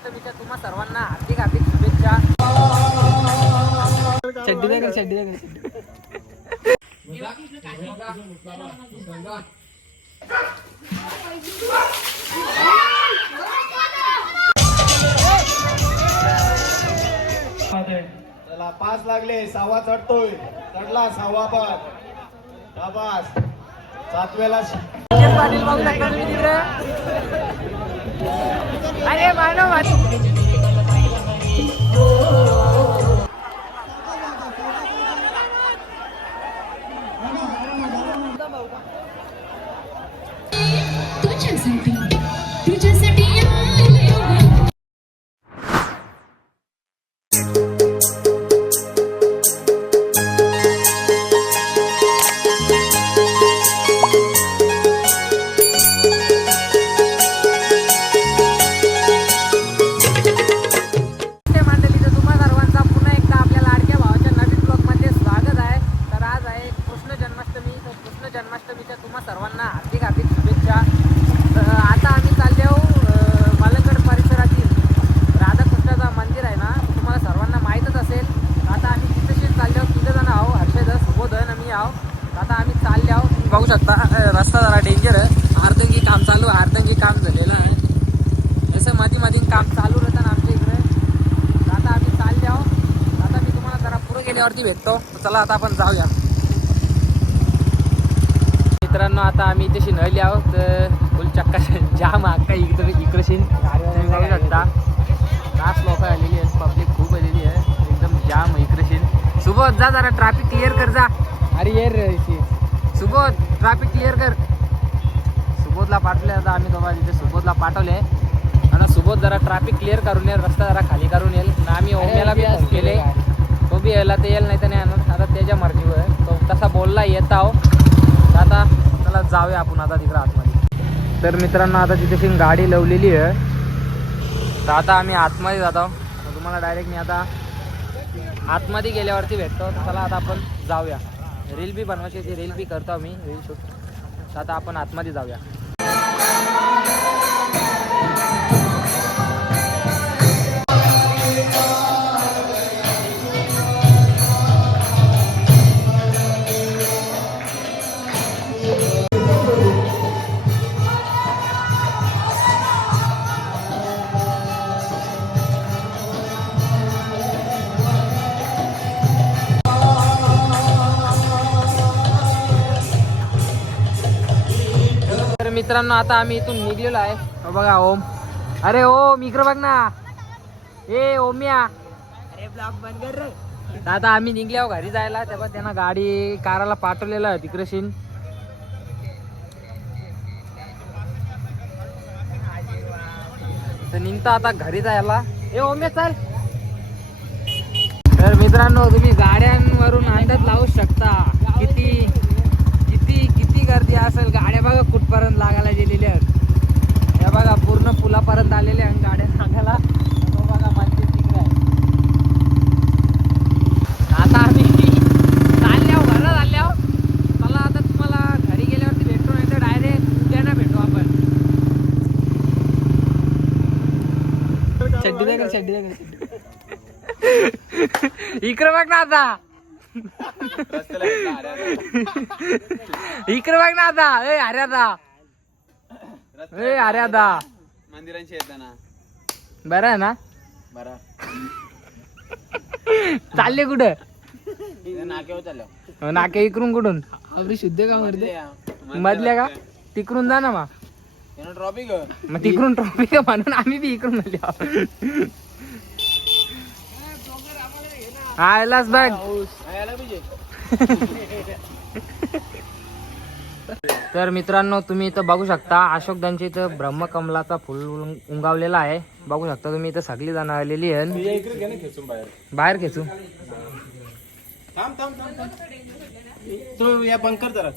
जन्माष्टमीच्या तुम्हा सर्वांना हार्दिक हार्दिक शुभेच्छा. चला पाच लागले सहावा चढतोय. चढला सहावा पण. शाबास. सातव्याला पाटील अरे मानव तुझ्यासाठी तुझ्यासाठी भेटतो. चला आता आपण जाऊया. मित्रांनो आता आम्ही इथेशी नळली आहोत. तर फुल चक्का जाम अक्का इकडे शकता. रास लोक आलेली आहेत. पब्लिक खूप आलेली आहे. एकदम जाम इकडशीन सुबोध जा जरा ट्रॅफिक क्लिअर कर जा. अरे ये सुबोध ट्रॅफिक क्लिअर कर. सुबोधला पाठवले आता आम्ही दोघा तिथे. सुबोधला पाठवले आणि सुबोध जरा ट्रॅफिक क्लिअर करून येईल रस्ता जरा खाली करून येईल. आणि आम्ही ओम्याला बी केले उभी बी यायला ते येईल नाही तर नाही आणत. आता त्याच्या मर्जीवर आहे. तो तसा बोलला येत आहो. आता त्याला जाऊया आपण आता तिकडं आतमध्ये. तर मित्रांनो आता तिथे गाडी लावलेली आहे. तर आता आम्ही आतमध्ये जात. आहोत तुम्हाला डायरेक्ट मी आता आतमध्ये गेल्यावरती भेटतो. तर चला आता आपण जाऊया. रील बी बनवायची रील बी करतो आम्ही रील शूट तर आता आपण आतमध्ये जाऊया. मित्रांनो आता आम्ही इथून निघलेलो आहे. हो बघा ओम. अरे ओम इकडं बघ ना. ए ओम्या. अरे ब्लॉग बंद कर रे. आता आम्ही निघल्या घरी जायला तेव्हा त्यांना गाडी काराला पाठवलेलं आहे तिकडे शिन. तर निघता आता घरी जायला. ए ओम्या चल. तर मित्रांनो तुम्ही गाड्यांवरून अंदाज लावू शकता. किती किती किती? गर्दी असेल गाड्या बघा कुठपर्यंत लागायला गेलेल्या आहेत. या बघा पूर्ण पुलापर्यंत आलेल्या आहेत गाड्या सांगायला. तो बघा मंदिर तिकडे आहे आता आम्ही चालले आहो घरला चालले मला आता तुम्हाला घरी गेल्यावरती भेटतो नाही तर डायरेक्ट उद्याना भेटू आपण. चड्डी द्या चड्डी द्या इकडे बघ ना आता. इकडे बघ ना आता. ए अरे आता ए अरे आता मंदिरांशी येताना. बरं आहे ना? बरा. चालले कुठं? नाक्यावर चाललो अं, नाके इकडून कुठून? आपली शुद्ध का मधल्या का? तिकडून जा ना मग. ट्रॉफी ग मग तिकडून ट्रॉफी का म्हणून आम्ही बी इकडून आहोत. आयलाच बघ. यायला पाहिजे तर मित्रांनो तुम्ही इथं बघू शकता अशोकदांच्या इथं ब्रह्मकमलाचा फुल उंगावलेला आहे. बघू शकता तुम्ही इथं सगळी जण आलेली आहे बाहेर. बाहेर खेचू. थांब थांब थांब थांब. तो या बंकर जरा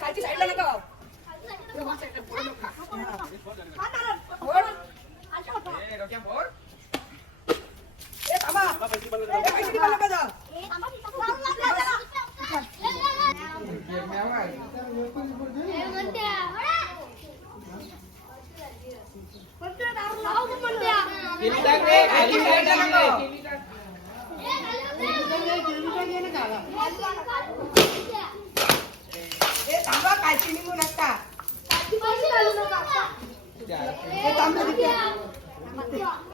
खालची साईडला नका ए थांबा ए, काहीतरी बोलू नका जा. ए थांबा कालची निघू नका ए थांबा तिथे. ए,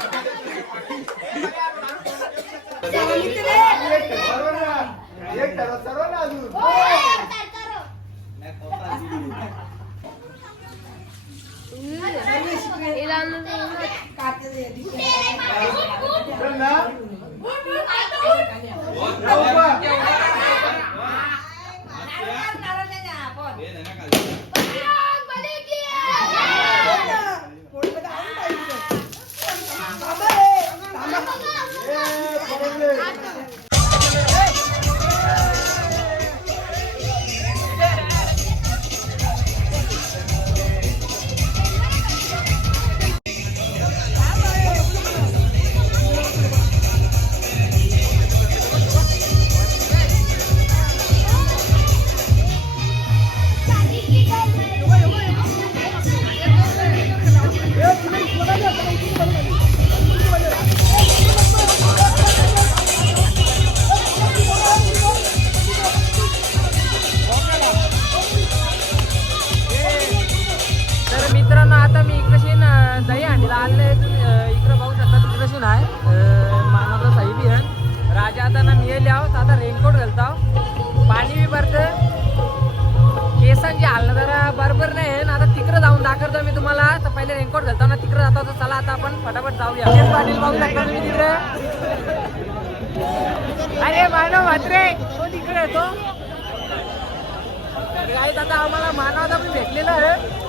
ए, जाऊया. केस पाटील बघू शकता तुम्ही तिकडे. अरे मानव म्हात्रे तो तिकडे येतो काय आता आम्हाला मानवता पण भेटलेला आहे.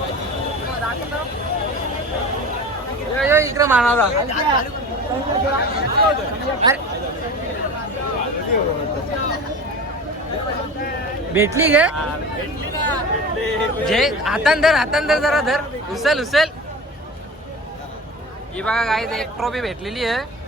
इकडे मानवता. अरे. भेटली गे? जे हातान धर हातान धर जरा धर. उचल उचल ही बघा गाईज एक ट्रॉफी भेटलेली आहे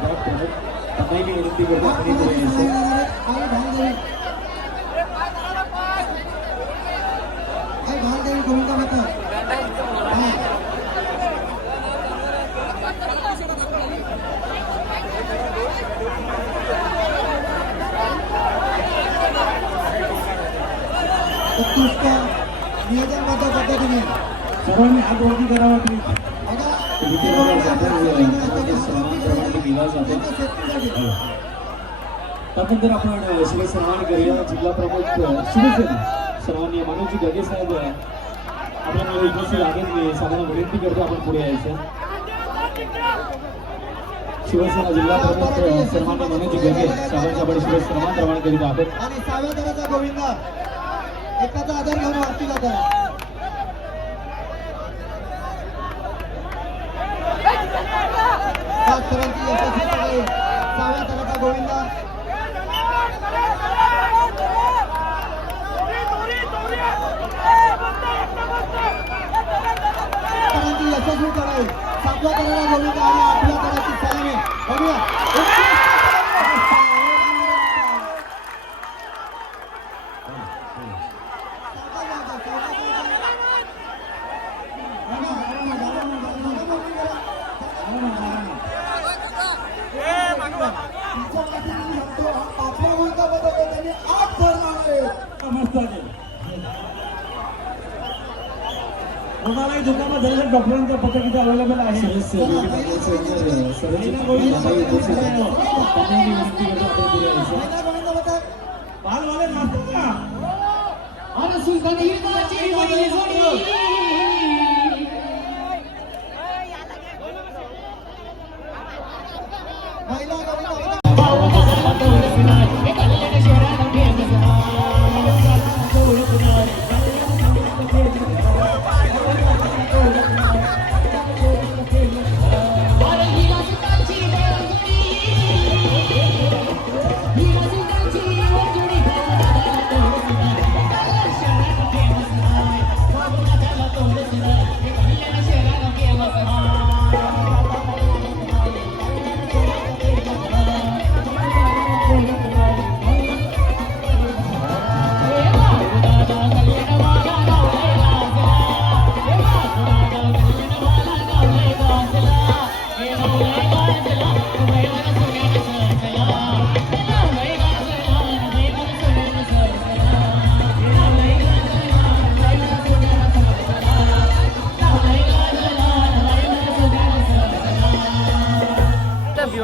विभाग प्रमुख त्यांनाही मी विनंती करतो आणि पुढे यायचं उत्कृष्ट नियोजनबद्ध पद्धतीने सर्वांनी हात वरती करावा please. दिला जातो त्यानंतर आपण अ, शिवसन्मान करूया. जिल्हा प्रमुख अ, शिवसेना सन्माननीय मनोजी गगे साहेब अ, आपल्याकडे उपस्थित आहेत मी सर्वांना विनंती करतो आपण पुढे यायचं. शिवसेना जिल्हा प्रमुख अ, सन्माननीय मनोजी गगे साहेबांच्या आपण शिवसन्मान प्रमाण करीत आहोत. आणि साव्या दराचा गोविंदा एकाचा आधार घेऊन वाटतील आता पाच सरांची यशस्वी सगळे सहाव्या तलाचा गोविंदा. सरांची यशस्वी करावी सातव्या दराला गोविंदा आणि आठव्या दराची सलामी. बघूया. कोणालाही दुखापत झालेल्या डॉक्टरांचं पथक इथे अवेलेबल आहे सरस ब्युटी पार्लरचे अ, सर्वचे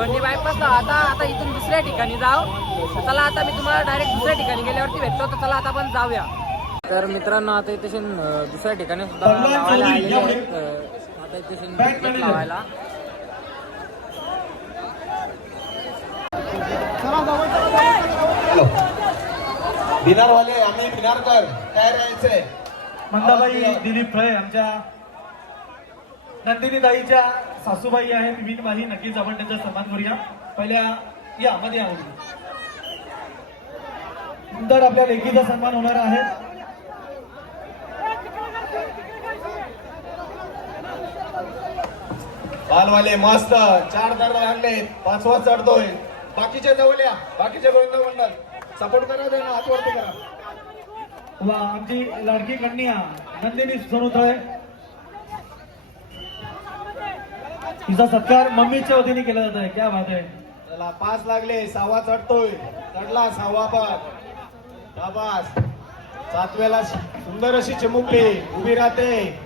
तर भिवंडी बायपासला आता आता इथून दुसऱ्या ठिकाणी जाऊ. तर चला आता मी तुम्हाला डायरेक्ट दुसऱ्या ठिकाणी गेल्यावरती भेटतो. तर चला आता आपण जाऊया. तर मित्रांनो आता इथे दुसऱ्या ठिकाणी सुद्धा लावायला आलेले आहेत. आता इथे. लावायला. बिनारवाले आम्ही बिनारकर काय राहायचंय? मंदाबाई दिलीप फळे आमच्या नंदिनी ताईच्या सासूबाई आहेत विनबाई नक्कीच आपण त्यांचा सन्मान करूया. पहिल्या या मध्ये मुली. सुंदर आपल्या लेखीचा सन्मान होणार आहे. बालवाले मस्त. चार दर लागले पाचवा चढतोय. बाकीच्या जवळ या बाकीच्या गोविंद मंडळ सपोर्ट करा दे ना. हात वरती करा. वा आमची लाडकी कन्या नंदिनी सोनुथळे तिचा सत्कार मम्मीच्या वतीने केला जात आहे. क्या बात आहे. चला पाच लागले सहावा चढतोय. चढला सहावा पण शाबास. सातव्याला सुंदर अशी चिमुकली उभी राहते.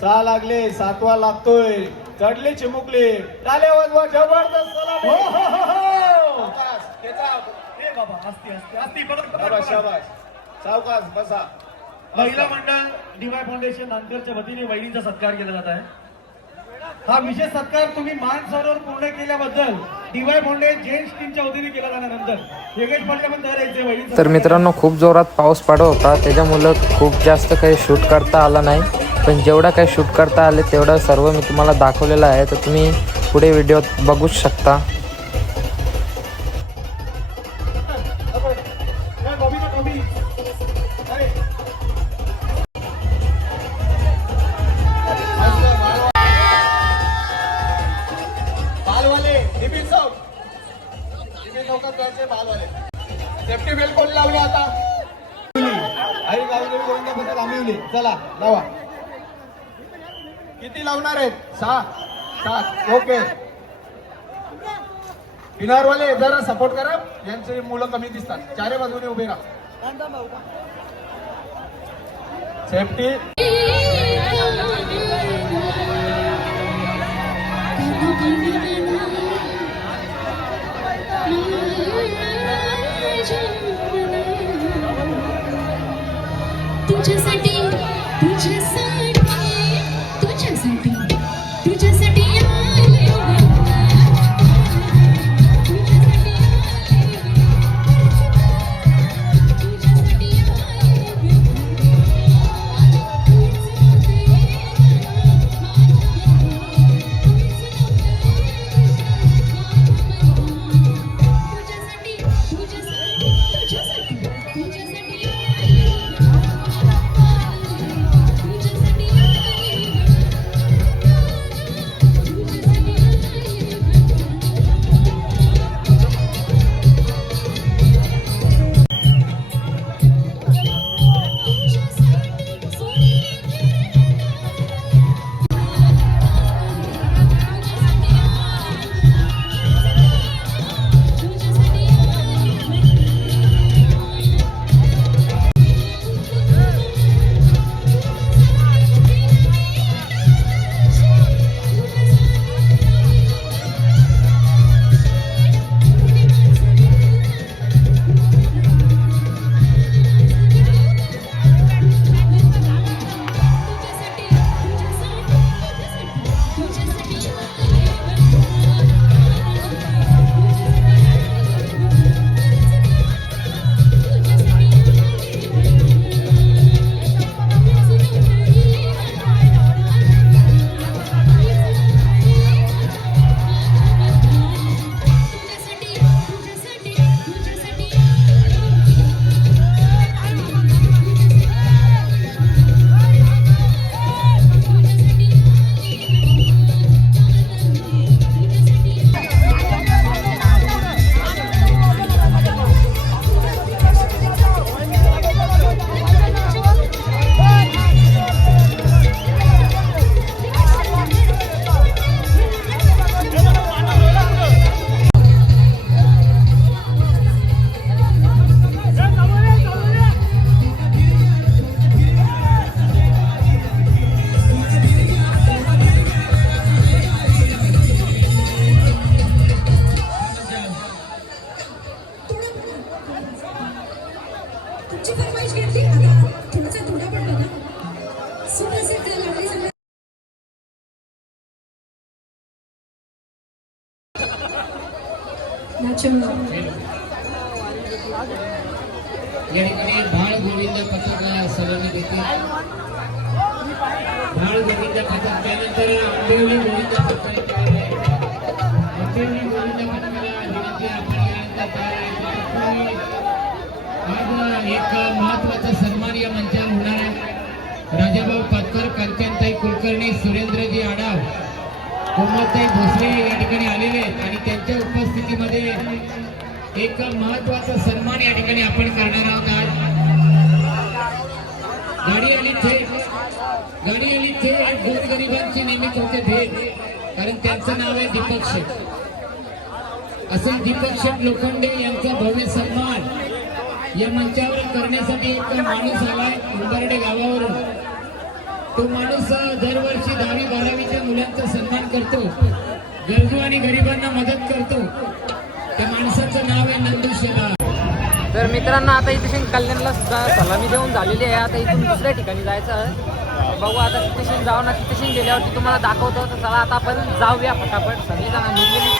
सहा लागले सातवा लागतोय. चढली चिमुकली. टाळे वाजवा जबरदस्त. हो, हो, हो, हो. शाबास. सावकाश बसा. महिला मंडळ डीवाय फाउंडेशन नांदकरच्या वतीने वहिनीचा सत्कार केला जात आहे. हा विशेष सत्कार तुम्ही मान सरोवर पूर्ण केल्याबद्दल डीवाय भोंडे जेंट्स टीमच्या वतीने केला जाण्यानंतर. योगेश पाटील पण तयार आहे तर मित्रांनो खूप जोरात पाऊस पडत होता. त्याच्यामुळं खूप जास्त काही शूट करता आला नाही. पण जेवढा काही शूट करता आले तेवढं सर्व मी तुम्हाला दाखवलेलं आहे. तर तुम्ही पुढे व्हिडिओ बघूच शकता. ओके. पिनारवाले जरा सपोर्ट करा. यांचे मुलं कमी दिसतात. चारे बाजूने उभे राहा. सेफ्टी नाचून या ठिकाणी बाळ गोविंद पथकाला सलामी देते बाळ गोविंद पथक त्यानंतर आंबेवली गोविंद पथक आंबेवली गोविंद पथकाला विनंती आपण यानंतर तयार आज एक महत्त्वाचा सन्मान या मंचावर होणार आहे. राजाभाऊ पातकर कांचनताई कुलकर्णी सुरेंद्रजी आडा कोमलताई भोसले या ठिकाणी आलेले आहेत आणि त्यांच्या उपस्थितीमध्ये एक महत्त्वाचा सन्मान या ठिकाणी आपण करणार आहोत आज. गाडी आली थेट. गाडी आली थेट. गोरगरिबांची नेहमीच होते भेट कारण त्यांचं नाव आहे दीपक शेठ. असे दीपक शेठ लोखंडे यांचा भव्य सन्मान या मंचावर करण्यासाठी एक माणूस आलाय उंबर्डे गावावरून. तो माणूस दरवर्षी दहावी बारावीच्या मुलांचा सन्मान करतो. गरजू आणि गरिबांना मदत करतो. त्या माणसाचं नाव आहे नंदू शेलार तर मित्रांना आता इथे कल्याणला सुद्धा सलामी देऊन झालेली आहे. आता इथून दुसऱ्या ठिकाणी जायचं बघू आता तिथे जाऊ ना तिथे गेल्यावरती तुम्हाला दाखवतो. तर चला आता आपण जाऊया फटाफट. सगळीजण निघलेली